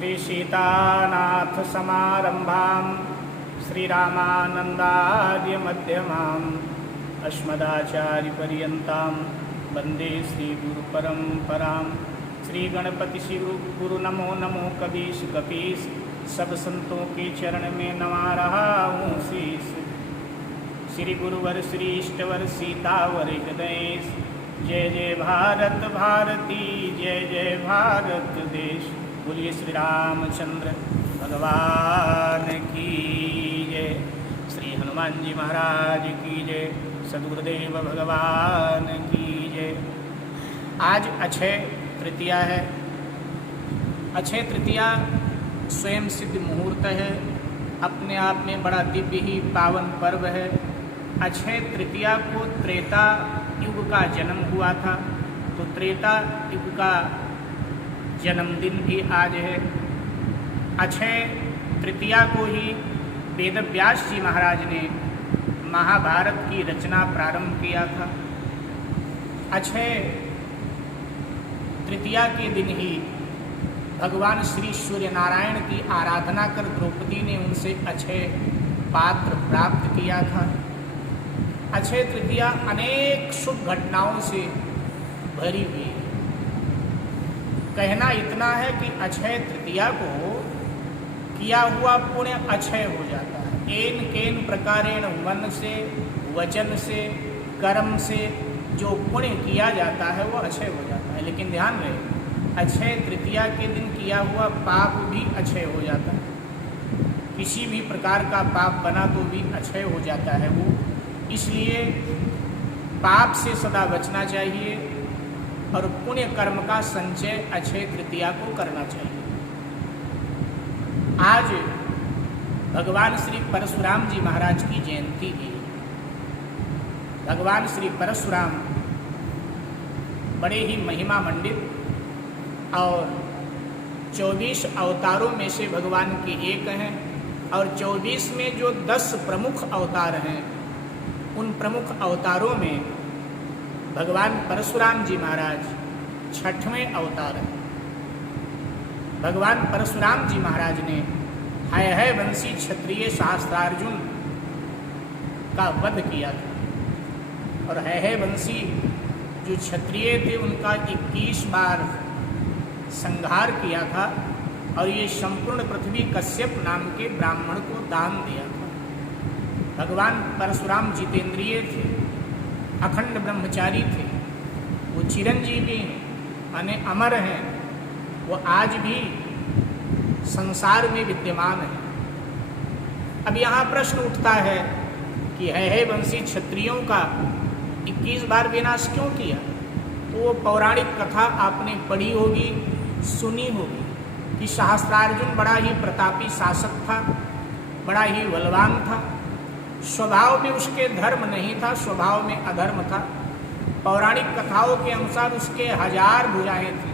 श्री सीतानाथ समारंभां श्रीरामानंदार्य मध्यमाम् अस्मदाचार्यपर्यन्तां वन्दे श्रीगुरुपरम्परां। श्री गणपति श्री गुरु नमो नमो कबीश कपीस, सब संतों के चरण में नवा रहा हूँ शीश। श्री गुरुवर श्री इष्टवर सीतावर हृदय, जय जय भारत भारती जय जय भारत देश। बोलिए श्री रामचंद्र भगवान की जय, श्री हनुमान जी महाराज की जय, सद्गुरुदेव भगवान की जय। आज अक्षय तृतीया है। अक्षय तृतीया स्वयं सिद्ध मुहूर्त है, अपने आप में बड़ा दिव्य ही पावन पर्व है। अक्षय तृतीया को त्रेता युग का जन्म हुआ था, तो त्रेता युग का जन्मदिन भी आज है। अक्षय तृतीया को ही वेदव्यास जी महाराज ने महाभारत की रचना प्रारंभ किया था। अक्षय तृतीया के दिन ही भगवान श्री सूर्य नारायण की आराधना कर द्रौपदी ने उनसे अक्षय पात्र प्राप्त किया था। अक्षय तृतीया अनेक शुभ घटनाओं से भरी हुई है। कहना इतना है कि अक्षय तृतीया को किया हुआ पुण्य अक्षय हो जाता है। केन केन प्रकारेण मन से, वचन से, कर्म से जो पुण्य किया जाता है वो अक्षय हो जाता है। लेकिन ध्यान रहे, अक्षय तृतीया के दिन किया हुआ पाप भी अक्षय हो जाता है। किसी भी प्रकार का पाप बना तो भी अक्षय हो जाता है वो। इसलिए पाप से सदा बचना चाहिए और पुण्य कर्म का संचय अक्षय तृतीया को करना चाहिए। आज भगवान श्री परशुराम जी महाराज की जयंती है। भगवान श्री परशुराम बड़े ही महिमा मंडित और 24 अवतारों में से भगवान के एक हैं, और 24 में जो 10 प्रमुख अवतार हैं, उन प्रमुख अवतारों में भगवान परशुराम जी महाराज 6वें अवतार हैं। भगवान परशुराम जी महाराज ने है वंशी क्षत्रिय सहस्त्रार्जुन का वध किया था, और है वंशी जो क्षत्रिय थे उनका 21 बार संहार किया था, और ये संपूर्ण पृथ्वी कश्यप नाम के ब्राह्मण को दान दिया था। भगवान परशुराम जितेंद्रिय थे, अखंड ब्रह्मचारी थे, वो चिरंजीवी हैं, माने अमर हैं। वो आज भी संसार में विद्यमान है। अब यहाँ प्रश्न उठता है कि है वंशी क्षत्रियों का 21 बार विनाश क्यों किया? तो वो पौराणिक कथा आपने पढ़ी होगी, सुनी होगी कि सहस्त्रार्जुन बड़ा ही प्रतापी शासक था, बड़ा ही बलवान था। स्वभाव में उसके धर्म नहीं था, स्वभाव में अधर्म था। पौराणिक कथाओं के अनुसार उसके 1000 भुजाएं थी,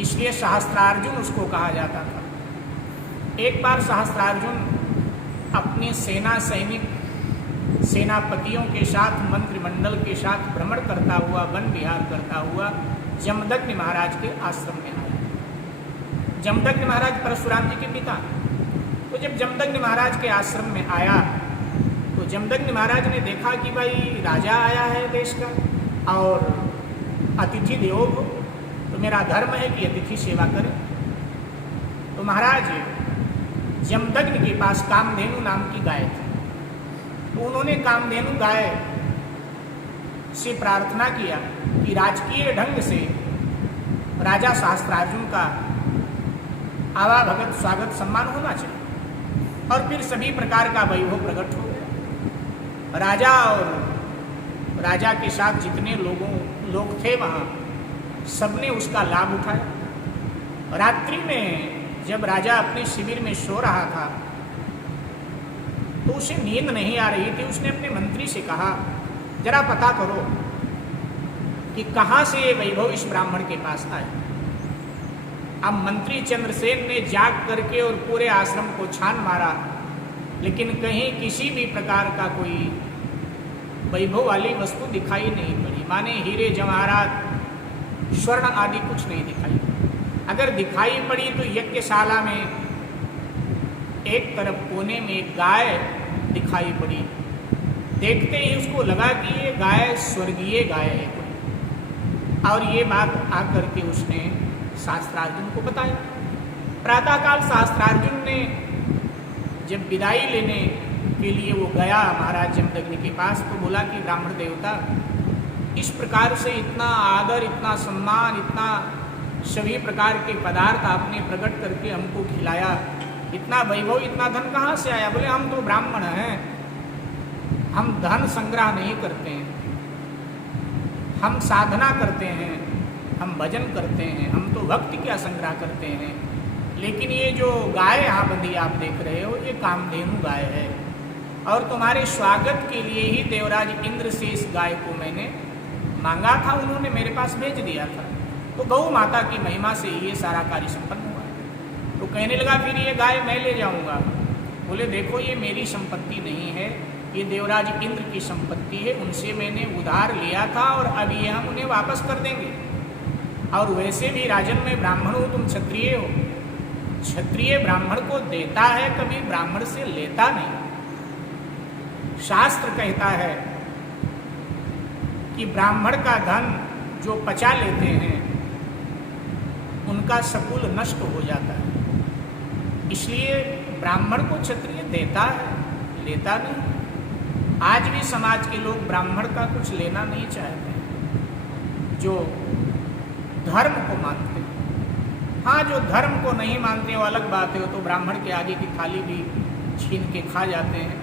इसलिए सहस्त्रार्जुन उसको कहा जाता था। एक बार सहस्त्रार्जुन अपने सेनापतियों के साथ, मंत्रिमंडल के साथ भ्रमण करता हुआ, वन विहार करता हुआ जमदग्नि महाराज के आश्रम में आया। जमदग्नि महाराज परशुराम जी के पिता। तो जब जमदग्नि महाराज के आश्रम में आया तो जमदग्नि महाराज ने देखा कि भाई राजा आया है देश का, और अतिथि देवो भव, तो मेरा धर्म है कि अतिथि सेवा करें। तो महाराज जमदग्नि के पास कामधेनु नाम की गाय थी, तो उन्होंने कामधेनु गाय से प्रार्थना किया कि राजकीय ढंग से राजा सहस्त्रार्जुन का आवाभगत स्वागत सम्मान होना चाहिए, और फिर सभी प्रकार का वैभव प्रकट हो गया। राजा और राजा के साथ जितने लोग थे वहाँ, सबने उसका लाभ उठाया। रात्रि में जब राजा अपने शिविर में सो रहा था तो उसे नींद नहीं आ रही थी। उसने अपने मंत्री से कहा, जरा पता करो कि कहाँ से ये वैभव इस ब्राह्मण के पास आए। अब मंत्री चंद्रसेन ने जाग करके और पूरे आश्रम को छान मारा, लेकिन कहीं किसी भी प्रकार का कोई वैभव वाली वस्तु दिखाई नहीं पड़ी। माने हीरे जवाहरात, स्वर्ण आदि कुछ नहीं दिखाई। अगर दिखाई पड़ी तो यज्ञशाला में एक तरफ कोने में एक गाय दिखाई पड़ी। देखते ही उसको लगा कि ये गाय स्वर्गीय गाय है कोई, और ये बात आकर के उसने शास्त्रार्जुन को बताया। प्रातःकाल शास्त्रार्जुन ने जब विदाई लेने के लिए वो गया महाराज जमदग्नि के पास, तो बोला कि ब्राह्मण देवता, इस प्रकार से इतना आदर, इतना सम्मान, इतना सभी प्रकार के पदार्थ आपने प्रकट करके हमको खिलाया, इतना वैभव, इतना धन कहाँ से आया? बोले हम तो ब्राह्मण हैं, हम धन संग्रह नहीं करते हैं, हम साधना करते हैं, हम भजन करते हैं, हम तो भक्ति क्या संग्रह करते हैं। लेकिन ये जो गाय यहाँ बंधी आप देख रहे हो, ये कामधेनु गाय है, और तुम्हारे स्वागत के लिए ही देवराज इंद्र से इस गाय को मैंने मांगा था, उन्होंने मेरे पास भेज दिया था। तो गौ माता की महिमा से ये सारा कार्य संपन्न हुआ। तो कहने लगा फिर ये गाय मैं ले जाऊंगा। बोले देखो ये मेरी संपत्ति नहीं है, ये देवराज इंद्र की संपत्ति है, उनसे मैंने उधार लिया था और अब ये हम उन्हें वापस कर देंगे। और वैसे भी राजन में ब्राह्मण हो, तुम क्षत्रिय हो, क्षत्रिय ब्राह्मण को देता है, कभी ब्राह्मण से लेता नहीं। शास्त्र कहता है कि ब्राह्मण का धन जो पचा लेते हैं उनका सकुल नष्ट हो जाता है, इसलिए ब्राह्मण को क्षत्रिय देता है, लेता नहीं। आज भी समाज के लोग ब्राह्मण का कुछ लेना नहीं चाहते, जो धर्म को मानते हैं। हाँ, जो धर्म को नहीं मानते वो अलग बात है, वो तो ब्राह्मण के आगे की थाली भी छीन के खा जाते हैं।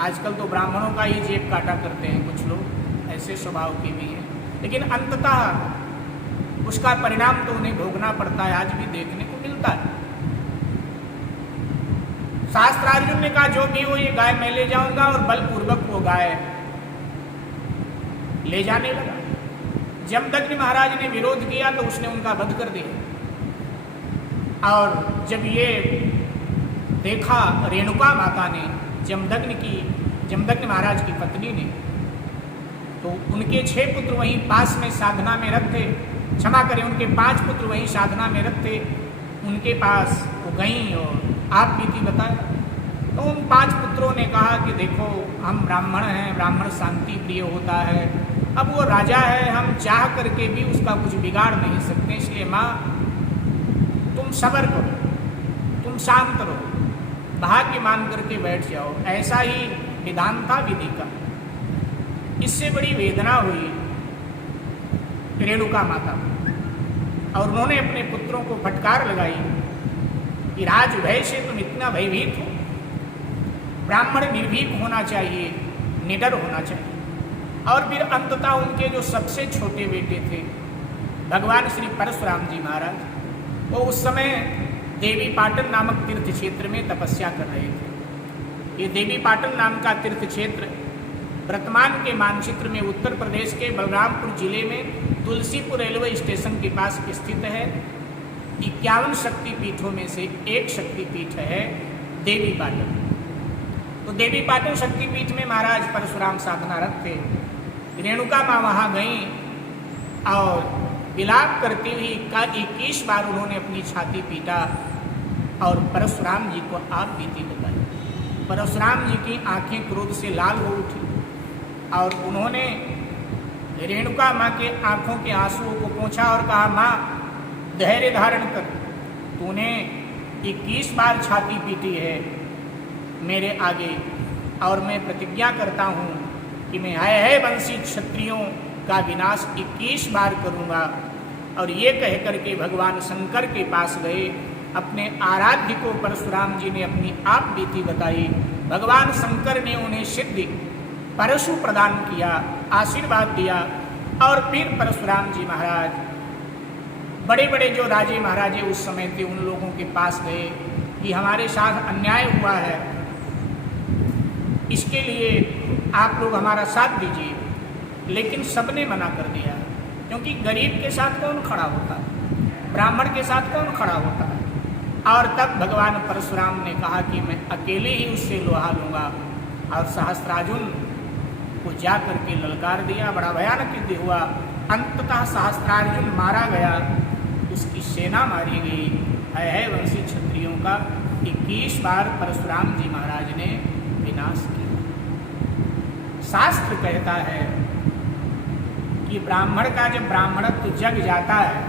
आजकल तो ब्राह्मणों का ही जेब काटा करते हैं कुछ लोग, ऐसे स्वभाव के भी हैं, लेकिन अंततः उसका परिणाम तो उन्हें भोगना पड़ता है, आज भी देखने को मिलता है। शास्त्रार्जुन ने कहा जो भी हो ये गाय मैं ले जाऊंगा, और बलपूर्वक वो गाय ले जाने लगा। जमदग्नि महाराज ने विरोध किया तो उसने उनका वध कर दिया। और जब ये देखा रेणुका माता ने, जमदग्नि महाराज की पत्नी ने, तो उनके 6 पुत्र वहीं पास में साधना में रत थे, क्षमा करें उनके 5 पुत्र वहीं साधना में रत थे, उनके पास वो गईं और आप बीती बताए। तो उन 5 पुत्रों ने कहा कि देखो हम ब्राह्मण हैं, ब्राह्मण शांति प्रिय होता है, अब वो राजा है, हम चाह करके भी उसका कुछ बिगाड़ नहीं सकते, इसलिए माँ तुम सब्र करो, तुम शांत रहो, भाग्य मान करके बैठ जाओ। ऐसा ही विधान था विधि का। इससे बड़ी वेदना हुई रेणुका माता, और उन्होंने अपने पुत्रों को फटकार लगाई कि राजभय से तुम इतना भयभीत हो, ब्राह्मण निर्भीक होना चाहिए, निडर होना चाहिए। और फिर अंततः उनके जो सबसे छोटे बेटे थे भगवान श्री परशुराम जी महाराज, वो उस समय देवी पाटन नामक तीर्थ क्षेत्र में तपस्या कर रहे थे। ये देवी पाटन नाम का तीर्थ क्षेत्र वर्तमान के मानचित्र में उत्तर प्रदेश के बलरामपुर जिले में तुलसीपुर रेलवे स्टेशन के पास स्थित है। 51 शक्तिपीठों में से एक शक्तिपीठ है देवी पाटन। तो देवी पाटन शक्तिपीठ में महाराज परशुराम साधनारत थे। रेणुका माँ वहाँ गईं और विलाप करती हुई 21 बार उन्होंने अपनी छाती पीटा और परशुराम जी को आप बीती बताई। परशुराम जी की आंखें क्रोध से लाल हो उठी और उन्होंने रेणुका माँ के आंखों के आंसुओं को पोंछा और कहा, माँ धैर्य धारण कर, तूने 21 बार छाती पीटी है मेरे आगे, और मैं प्रतिज्ञा करता हूँ कि मैं है वंशी क्षत्रियों का विनाश 21 बार करूँगा। और ये कह करके भगवान शंकर के पास गए। अपने आराध्य को परशुराम जी ने अपनी आप बीती बताई। भगवान शंकर ने उन्हें सिद्धि परशु प्रदान किया, आशीर्वाद दिया। और फिर परशुराम जी महाराज बड़े बड़े जो राजे महाराजे उस समय थे उन लोगों के पास गए कि हमारे साथ अन्याय हुआ है, इसके लिए आप लोग हमारा साथ दीजिए। लेकिन सबने मना कर दिया, क्योंकि गरीब के साथ कौन खड़ा होता है, ब्राह्मण के साथ कौन खड़ा होता है। और तब भगवान परशुराम ने कहा कि मैं अकेले ही उससे लोहा लूँगा, और सहस्त्रार्जुन को जा करके ललकार दिया। बड़ा भयानक युद्ध हुआ। अंततः सहस्त्रार्जुन मारा गया उसकी सेना मारी गई। है वंशी क्षत्रियों का 21 बार परशुराम जी महाराज ने विनाश किया। शास्त्र कहता है कि ब्राह्मण का जब ब्राह्मणत्व जग जाता है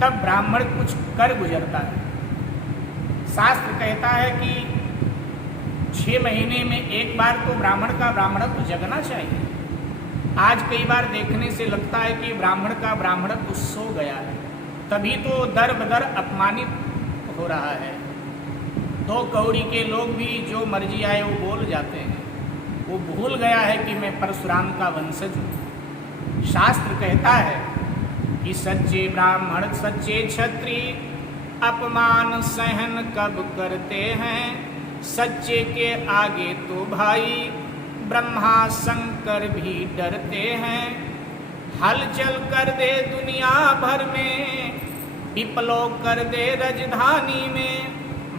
तब ब्राह्मण कुछ कर गुजरता है। शास्त्र कहता है कि 6 महीने में एक बार तो ब्राह्मण का ब्राह्मणत्व जगना चाहिए। आज कई बार देखने से लगता है कि ब्राह्मण का ब्राह्मणत्व सो गया है, तभी तो दर बदर अपमानित हो रहा है। 2 कौड़ी के लोग भी जो मर्जी आए वो बोल जाते हैं। वो भूल गया है कि मैं परशुराम का वंशज हूँ। शास्त्र कहता है कि सच्चे ब्राह्मण सच्चे क्षत्रिय अपमान सहन कब करते हैं, सच्चे के आगे तो भाई ब्रह्मा शंकर भी डरते हैं। हलचल कर दे दुनिया भर में, विप्लव कर दे राजधानी में,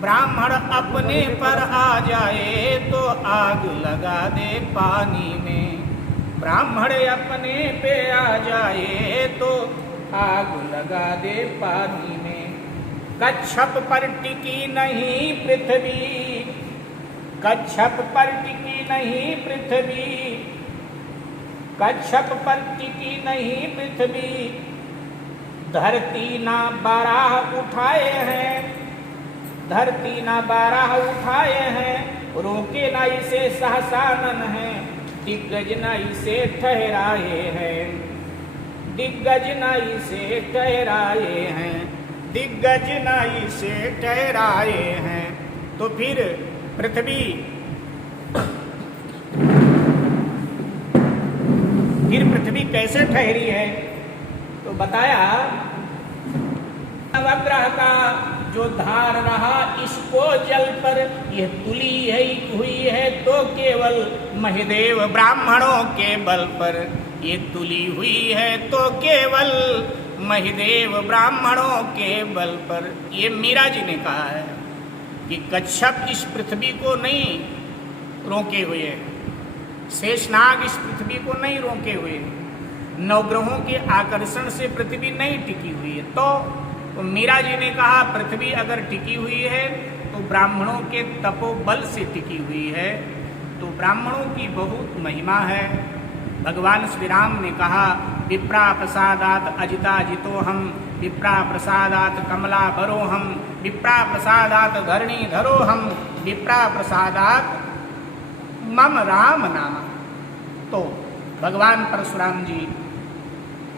ब्राह्मण अपने पर आ जाए तो आग लगा दे पानी में। ब्राह्मण अपने पे आ जाए तो आग लगा दे पानी में। कच्छप पर टिकी नहीं पृथ्वी, कच्छप पर टिकी नहीं पृथ्वी, कच्छप पर टिकी नहीं पृथ्वी। धरती ना बाराह उठाए हैं, धरती ना बाराह उठाए हैं, रोके ना इसे सहसानन है, दिग्गज ना इसे ठहराए हैं, दिग्गज ना इसे ठहराए हैं, दिग्गज ना इसे ठहराए हैं। तो फिर पृथ्वी कैसे ठहरी है? तो बताया नवग्रह का जो धार रहा इसको जल पर, यह तुली है हुई है तो केवल महदेव ब्राह्मणों के बल पर, ये तुली हुई है तो केवल महदेव ब्राह्मणों के बल पर। ये मीरा जी ने कहा है कि कच्छप इस पृथ्वी को नहीं रोके हुए, शेषनाग इस पृथ्वी को नहीं रोके हुए, नवग्रहों के आकर्षण से पृथ्वी नहीं टिकी हुई है। तो मीरा जी ने कहा पृथ्वी अगर टिकी हुई है तो ब्राह्मणों के तपोबल से टिकी हुई है। तो ब्राह्मणों की बहुत महिमा है। भगवान श्री राम ने कहा विप्रा प्रसादात अजिता जितो हम, विप्रा प्रसादात कमला भरो हम, विप्रा प्रसादात धरणी धरो हम, विप्रा प्रसादात मम राम नाम। तो भगवान परशुराम जी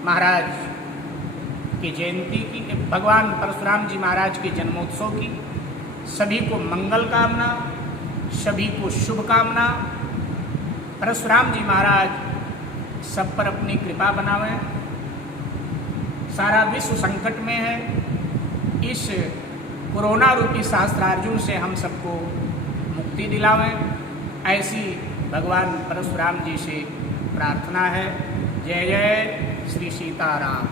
महाराज की जयंती की, भगवान परशुराम जी महाराज के जन्मोत्सव की सभी को मंगल कामना, सभी को शुभकामना। परशुराम जी महाराज सब पर अपनी कृपा बनावें। सारा विश्व संकट में है, इस कोरोना रूपी शास्त्रार्जुन से हम सबको मुक्ति दिलावें, ऐसी भगवान परशुराम जी से प्रार्थना है। जय जय श्री सीताराम।